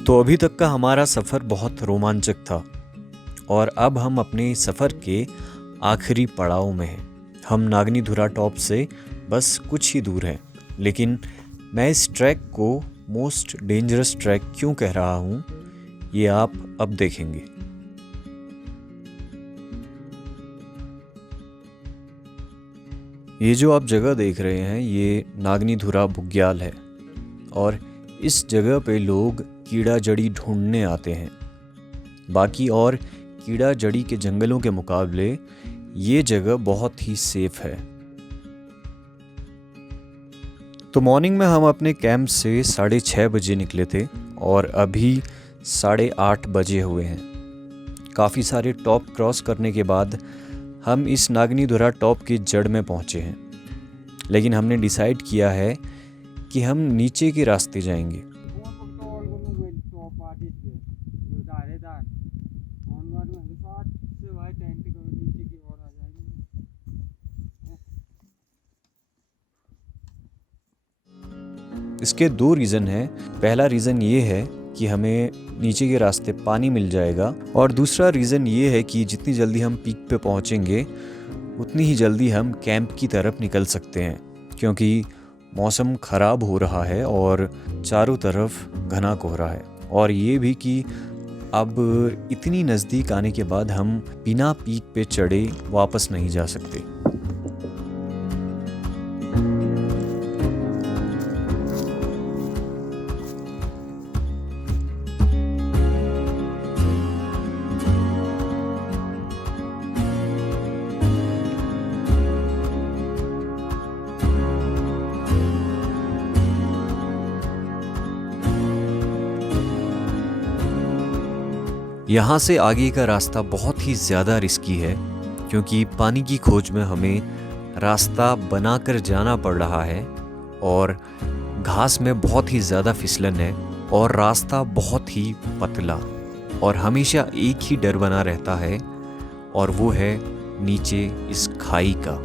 तो अभी तक का हमारा सफ़र बहुत रोमांचक था और अब हम अपने सफ़र के आखिरी पड़ाव में हैं। हम नागनीधुरा टॉप से बस कुछ ही दूर हैं, लेकिन मैं इस ट्रैक को मोस्ट डेंजरस ट्रैक क्यों कह रहा हूँ ये आप अब देखेंगे। ये जो आप जगह देख रहे हैं ये नागनीधुरा बुग्याल है और इस जगह पे लोग कीड़ा जड़ी ढूंढने आते हैं। बाकी और कीड़ा जड़ी के जंगलों के मुकाबले ये जगह बहुत ही सेफ है। तो मॉर्निंग में हम अपने कैंप से 6:30 बजे निकले थे और अभी 8:30 बजे हुए हैं। काफ़ी सारे टॉप क्रॉस करने के बाद हम इस नागनीधुरा टॉप की जड़ में पहुँचे हैं, लेकिन हमने डिसाइड किया है कि हम नीचे के रास्ते जाएंगे। इसके 2 रीज़न हैं। पहला रीज़न ये है कि हमें नीचे के रास्ते पानी मिल जाएगा और दूसरा रीज़न ये है कि जितनी जल्दी हम पीक पे पहुँचेंगे उतनी ही जल्दी हम कैंप की तरफ निकल सकते हैं, क्योंकि मौसम ख़राब हो रहा है और चारों तरफ घना कोहरा है। और ये भी कि अब इतनी नज़दीक आने के बाद हम बिना पीक पे चढ़े वापस नहीं जा सकते। यहाँ से आगे का रास्ता बहुत ही ज़्यादा रिस्की है, क्योंकि पानी की खोज में हमें रास्ता बनाकर जाना पड़ रहा है और घास में बहुत ही ज़्यादा फिसलन है और रास्ता बहुत ही पतला और हमेशा एक ही डर बना रहता है और वो है नीचे इस खाई का।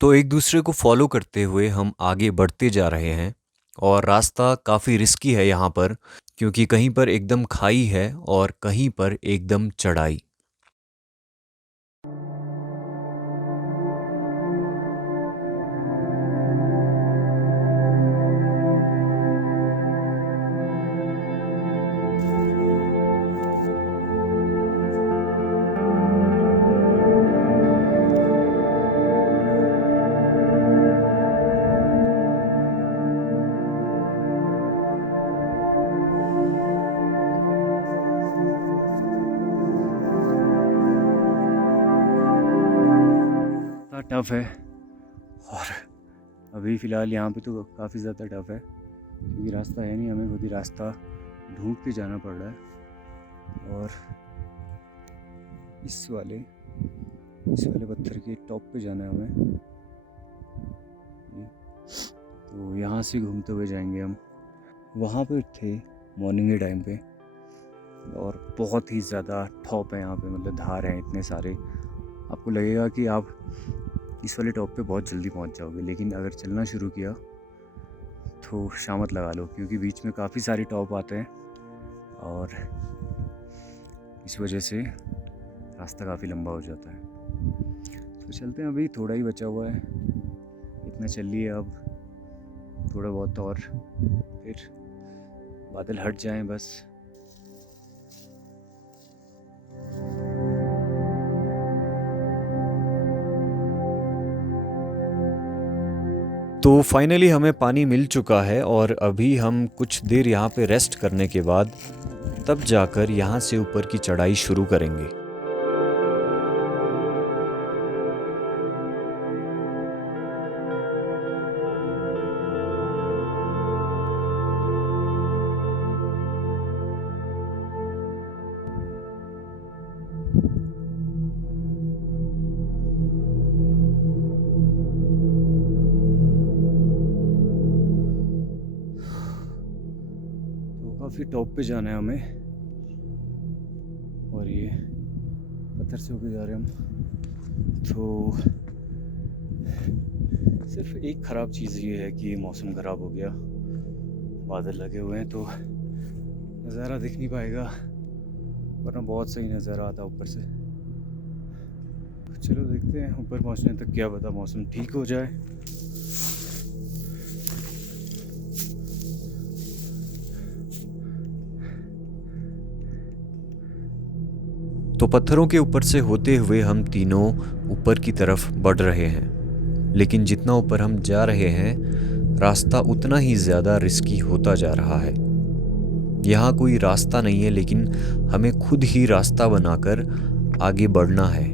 तो एक दूसरे को फॉलो करते हुए हम आगे बढ़ते जा रहे हैं और रास्ता काफ़ी रिस्की है यहाँ पर, क्योंकि कहीं पर एकदम खाई है और कहीं पर एकदम चढ़ाई। टफ है और अभी फ़िलहाल यहाँ पे तो काफ़ी ज़्यादा टफ है, क्योंकि रास्ता है नहीं, हमें खुद ही रास्ता ढूंढ के जाना पड़ रहा है। और इस वाले पत्थर के टॉप पे जाना है हमें, तो यहाँ से घूमते हुए जाएंगे हम। वहाँ पे थे मॉर्निंग के टाइम पे और बहुत ही ज़्यादा टॉप है यहाँ पे, मतलब धार हैं इतने सारे, आपको लगेगा कि आप इस वाले टॉप पे बहुत जल्दी पहुँच जाओगे, लेकिन अगर चलना शुरू किया तो शामत लगा लो, क्योंकि बीच में काफ़ी सारे टॉप आते हैं और इस वजह से रास्ता काफ़ी लंबा हो जाता है। तो चलते हैं, अभी थोड़ा ही बचा हुआ है, इतना चल लिए अब, थोड़ा बहुत और फिर बादल हट जाएं बस। तो फाइनली हमें पानी मिल चुका है और अभी हम कुछ देर यहाँ पे रेस्ट करने के बाद तब जाकर यहाँ से ऊपर की चढ़ाई शुरू करेंगे। तो काफ़ी टॉप पे जाना है हमें और ये पत्थर से होके जा रहे हैं हम। तो सिर्फ एक ख़राब चीज़ ये है कि मौसम ख़राब हो गया, बादल लगे हुए हैं तो नज़ारा दिख नहीं पाएगा, वरना बहुत सही नज़ारा आता ऊपर से। चलो देखते हैं, ऊपर पहुंचने तक क्या पता मौसम ठीक हो जाए। तो पत्थरों के ऊपर से होते हुए हम तीनों ऊपर की तरफ बढ़ रहे हैं, लेकिन जितना ऊपर हम जा रहे हैं रास्ता उतना ही ज़्यादा रिस्की होता जा रहा है। यहाँ कोई रास्ता नहीं है, लेकिन हमें खुद ही रास्ता बनाकर आगे बढ़ना है।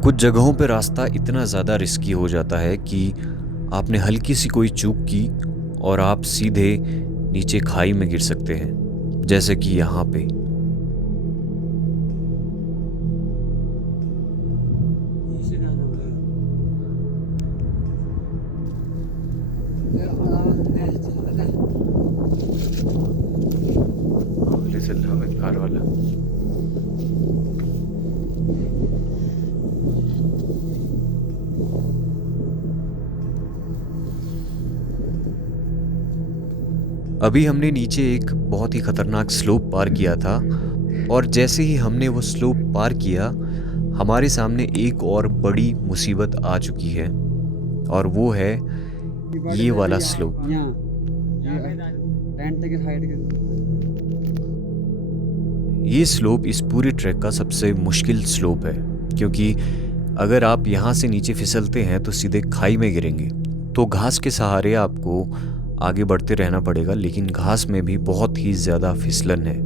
कुछ जगहों पे रास्ता इतना ज़्यादा रिस्की हो जाता है कि आपने हल्की सी कोई चूक की और आप सीधे नीचे खाई में गिर सकते हैं, जैसे कि यहाँ पे। चल रहा है कार वाला। अभी हमने नीचे एक बहुत ही खतरनाक स्लोप पार किया था और जैसे ही हमने वो स्लोप पार किया हमारे सामने एक और बड़ी मुसीबत आ चुकी है और वो है ये वाला स्लोप। ये स्लोप इस पूरे ट्रैक का सबसे मुश्किल स्लोप है, क्योंकि अगर आप यहाँ से नीचे फिसलते हैं तो सीधे खाई में गिरेंगे। तो घास के सहारे आपको आगे बढ़ते रहना पड़ेगा, लेकिन घास में भी बहुत ही ज़्यादा फिसलन है।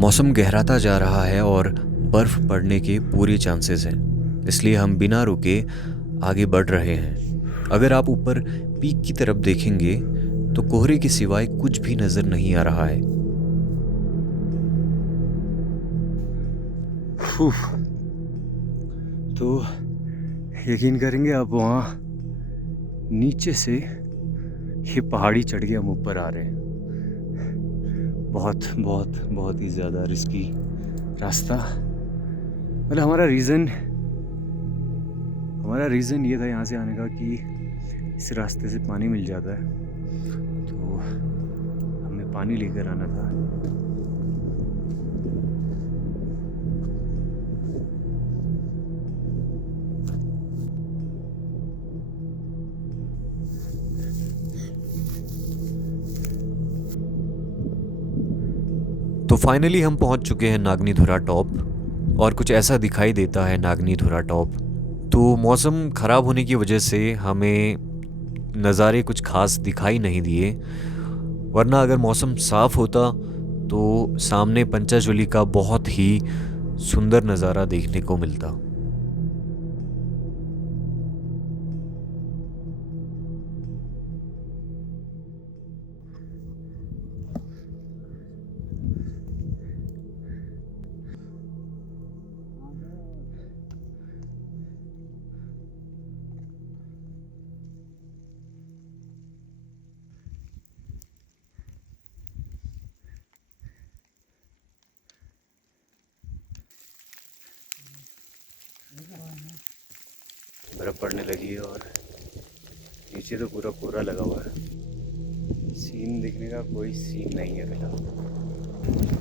मौसम गहराता जा रहा है और बर्फ़ पड़ने के पूरे चांसेस हैं, इसलिए हम बिना रुके आगे बढ़ रहे हैं। अगर आप ऊपर पीक की तरफ देखेंगे तो कोहरे के सिवाय कुछ भी नज़र नहीं आ रहा है। तो यकीन करेंगे आप, वहाँ नीचे से ये पहाड़ी चढ़ के हम ऊपर आ रहे हैं। बहुत बहुत बहुत ही ज़्यादा रिस्की रास्ता। मतलब हमारा रीज़न ये था यहाँ से आने का कि इस रास्ते से पानी मिल जाता है, तो हमें पानी लेकर आना था। तो फाइनली हम पहुंच चुके हैं नागनीधुरा टॉप और कुछ ऐसा दिखाई देता है नागनीधुरा टॉप। तो मौसम ख़राब होने की वजह से हमें नज़ारे कुछ खास दिखाई नहीं दिए, वरना अगर मौसम साफ़ होता तो सामने पंचाजुली का बहुत ही सुंदर नज़ारा देखने को मिलता। बर्फ़ पड़ने लगी है और नीचे तो पूरा कोहरा लगा हुआ है। सीन दिखने का कोई सीन नहीं है फिलहाल।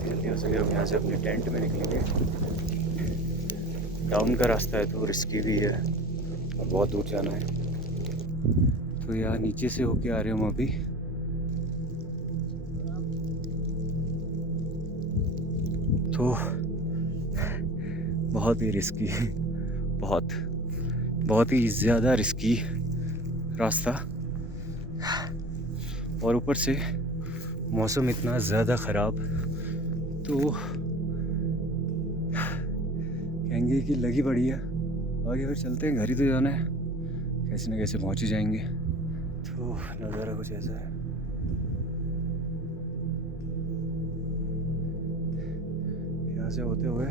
जल्दी हो सके हम यहाँ से अपने टेंट में निकलेंगे। डाउन का रास्ता है तो रिस्की भी है और बहुत दूर जाना है। तो यहाँ नीचे से होके आ रहे हम अभी। तो बहुत ही रिस्की, बहुत ही ज़्यादा रिस्की रास्ता, और ऊपर से मौसम इतना ज़्यादा ख़राब, तो कहेंगे कि लगी पड़ी है। आगे फिर चलते हैं, घर ही तो जाना है, कैसे न कैसे पहुँच ही जाएंगे। तो नज़ारा कुछ ऐसा है। यहाँ से होते हुए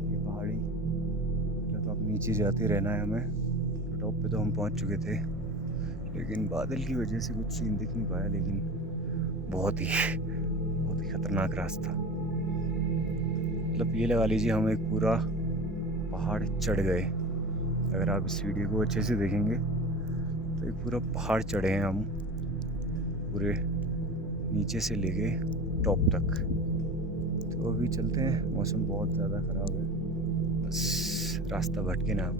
ये पहाड़ी, मतलब अब नीचे जाते रहना है हमें। टॉप पे तो हम पहुँच चुके थे, लेकिन बादल की वजह से कुछ सीन दिख नहीं पाया। लेकिन बहुत ही खतरनाक रास्ता, मतलब ये लगा लीजिए हम एक पूरा पहाड़ चढ़ गए। अगर आप इस वीडियो को अच्छे से देखेंगे तो एक पूरा पहाड़ चढ़े हैं हम, पूरे नीचे से लेके टॉप तक। तो अभी चलते हैं, मौसम बहुत ज़्यादा ख़राब है, बस रास्ता भटके ना हम।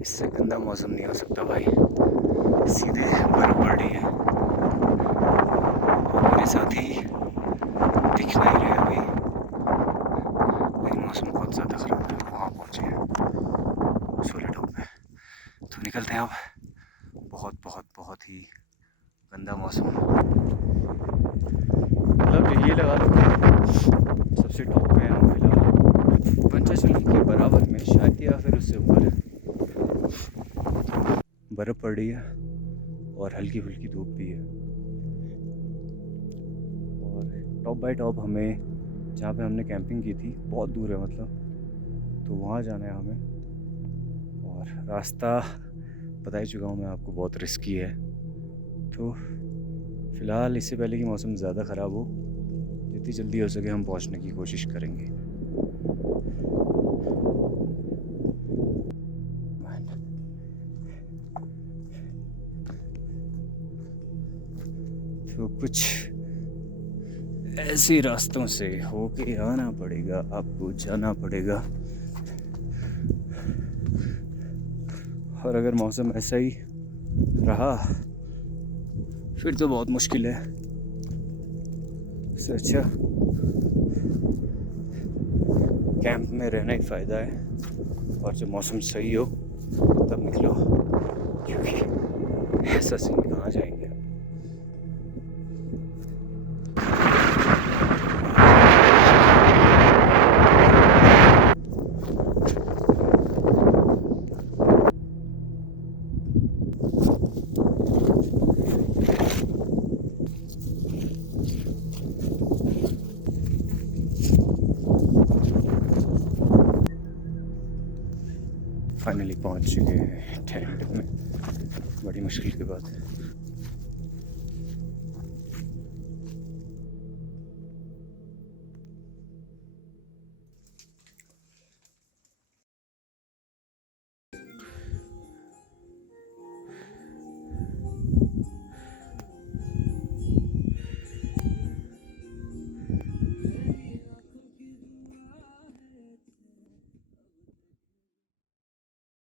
इससे गंदा मौसम नहीं हो सकता भाई। सीधे बर्फ़ पड़ रही है और मेरे साथी दिख नहीं रहे अभी, लेकिन मौसम बहुत ज़्यादा ख़राब है। वहाँ पहुँचे हैं सोले टॉप पे, तो निकलते हैं अब। बहुत ही गंदा मौसम, मतलब ये लगा लो कि सबसे टॉप पे हैं हम फिलहाल, पंचेश्वरी के बराबर में शायद, या फिर उससे ऊपर। बर्फ़ पड़ रही है और हल्की फुल्की धूप भी है। और टॉप बाय टॉप हमें, जहाँ पे हमने कैंपिंग की थी, बहुत दूर है मतलब, तो वहाँ जाना है हमें। और रास्ता बता ही चुका हूँ मैं आपको, बहुत रिस्की है। तो फ़िलहाल इससे पहले कि मौसम ज़्यादा ख़राब हो, जितनी जल्दी हो सके हम पहुँचने की कोशिश करेंगे। तो कुछ ऐसे रास्तों से होके आना पड़ेगा, आपको जाना पड़ेगा। और अगर मौसम ऐसा ही रहा फिर तो बहुत मुश्किल है। इससे अच्छा कैंप में रहना ही फ़ायदा है, और जब मौसम सही हो तब निकलो, क्योंकि ऐसा सीन कहाँ जाएंगे। फाइनली पहुंच चुके हैं टेंट में, बड़ी मुश्किल के बाद।